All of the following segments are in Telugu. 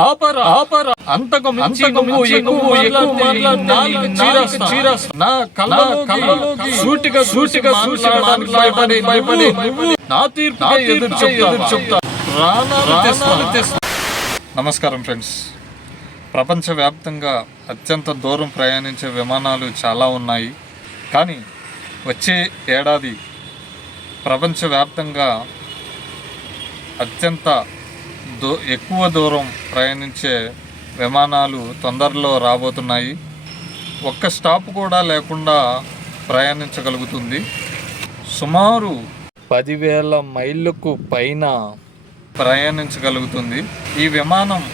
ఆపరా ఆపరా అంతకు మించి నువ్వు ఎక్కువ మాట్లాడితే చీరేస్తా. నా కళ్ళలోకి సూటిగా భయపడి నా తీర్పుకే ఎదురు చెప్తా. ప్రాణాలు తెస్తా. నమస్కారం ఫ్రెండ్స్. ప్రపంచవ్యాప్తంగా అత్యంత దూరం ప్రయాణించే విమానాలు చాలా ఉన్నాయి. కానీ వచ్చే ఏడాది ప్రపంచవ్యాప్తంగా అత్యంత ఎక్కువ దూరం ప్రయాణించే విమానాలు తొందరలో రాబోతున్నాయి. ఒక్క స్టాప్ కూడా లేకుండా ప్రయాణించగలుగుతుంది. సుమారు 10,000 మైళ్ళకు పైన ప్రయాణించగలుగుతుంది. ఈ విమానం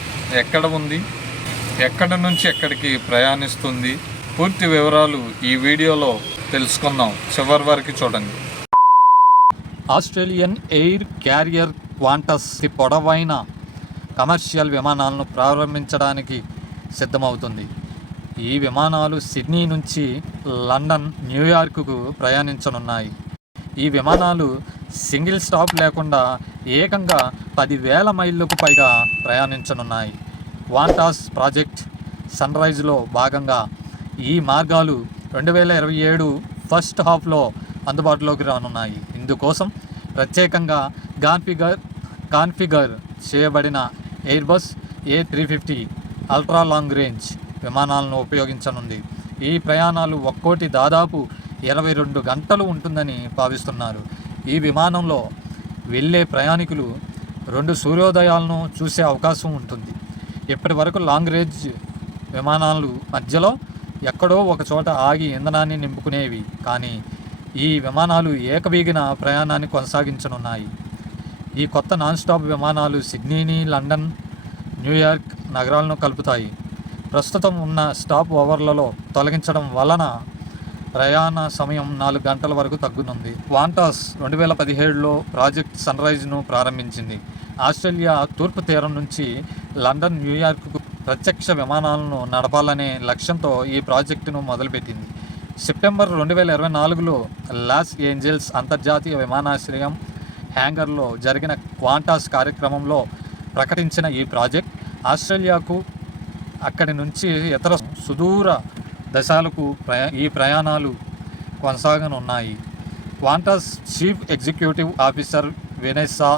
ఎక్కడ ఉంది, ఎక్కడి నుంచి ఎక్కడికి ప్రయాణిస్తుంది, పూర్తి వివరాలు ఈ వీడియోలో తెలుసుకుందాం. చివరి వరకు చూడండి. ఆస్ట్రేలియన్ ఎయిర్ క్యారియర్ క్వాంటస్ పొడవైన కమర్షియల్ విమానాలను ప్రారంభించడానికి సిద్ధమవుతుంది. ఈ విమానాలు సిడ్నీ నుంచి లండన్, న్యూయార్క్కు ప్రయాణించనున్నాయి. ఈ విమానాలు సింగిల్ స్టాప్ లేకుండా ఏకంగా 10,000 మైళ్ళకు పైగా ప్రయాణించనున్నాయి. క్వాంటస్ ప్రాజెక్ట్ సన్రైజ్లో భాగంగా ఈ మార్గాలు 2027 ఫస్ట్ హాఫ్లో అందుబాటులోకి రానున్నాయి. ఇందుకోసం ప్రత్యేకంగా కాన్ఫిగర్ చేయబడిన Airbus A350 ultra long range విమానాలను ఉపయోగించనుంది. ఈ ప్రయాణాలు ఒక్కోటి దాదాపు 22 గంటలు ఉంటుందని భావిస్తున్నారు. ఈ విమానంలో వెళ్ళే ప్రయాణికులు 2 సూర్యోదయాలను చూసే అవకాశం ఉంటుంది. ఇప్పటి వరకు లాంగ్ రేంజ్ విమానాలు మధ్యలో ఎక్కడో ఒక చోట ఆగి ఇంధనాన్ని నింపుకునేవి. కానీ ఈ విమానాలు ఏకబీగిన ప్రయాణాన్ని కొనసాగించనున్నాయి. ఈ కొత్త నాన్ స్టాప్ విమానాలు సిడ్నీని, లండన్, న్యూయార్క్ నగరాలను కలుపుతాయి. ప్రస్తుతం ఉన్న స్టాప్ ఓవర్లలో తొలగించడం వలన ప్రయాణ సమయం 4 గంటల వరకు తగ్గుతుంది. క్వాంటస్ 2017లో ప్రాజెక్ట్ సన్రైజ్ను ప్రారంభించింది. ఆస్ట్రేలియా తూర్పు తీరం నుంచి లండన్, న్యూయార్క్కు ప్రత్యక్ష విమానాలను నడపాలనే లక్ష్యంతో ఈ ప్రాజెక్టును మొదలుపెట్టింది. సెప్టెంబర్ 2024లో లాస్ ఏంజల్స్ అంతర్జాతీయ విమానాశ్రయం హ్యాంగర్లో జరిగిన క్వాంటస్ కార్యక్రమంలో ప్రకటించిన ఈ ప్రాజెక్ట్ ఆస్ట్రేలియాకు, అక్కడి నుంచి ఇతర సుదూర దేశాలకు ఈ ప్రయాణాలు కొనసాగనున్నాయి. Qantas chief executive officer Vanessa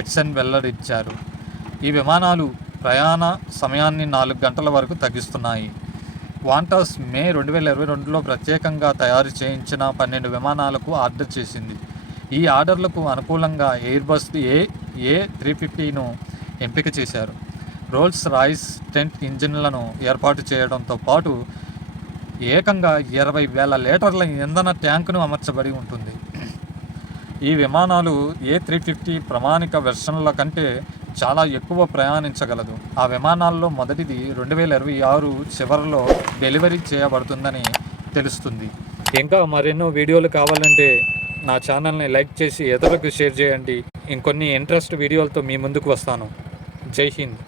Hudson వెల్లడించారు. ఈ విమానాలు ప్రయాణ సమయాన్ని 4 గంటల వరకు తగ్గిస్తున్నాయి. క్వాంటస్ మే 2022లో ప్రత్యేకంగా తయారు చేయించిన 12 విమానాలకు ఆర్డర్ చేసింది. ఈ ఆర్డర్లకు అనుకూలంగా ఎయిర్బస్ A350ను ఎంపిక చేశారు. రోల్స్ రాయిస్ టెంట్ ఇంజిన్లను ఏర్పాటు చేయడంతో పాటు ఏకంగా 20,000 లీటర్ల ఇంధన ట్యాంకును అమర్చబడి ఉంటుంది. ఈ విమానాలు A350 ప్రామాణిక వెర్షన్ల కంటే చాలా ఎక్కువ ప్రయాణించగలదు. ఆ విమానాల్లో మొదటిది 2026 చివరిలో డెలివరీ చేయబడుతుందని తెలుస్తుంది. ఇంకా మరెన్నో వీడియోలు కావాలంటే నా ఛానల్ని లైక్ చేసి ఇతరులకు షేర్ చేయండి. ఇంకొన్ని ఇంట్రెస్ట్ వీడియోలతో మీ ముందుకు వస్తాను. జై హింద్.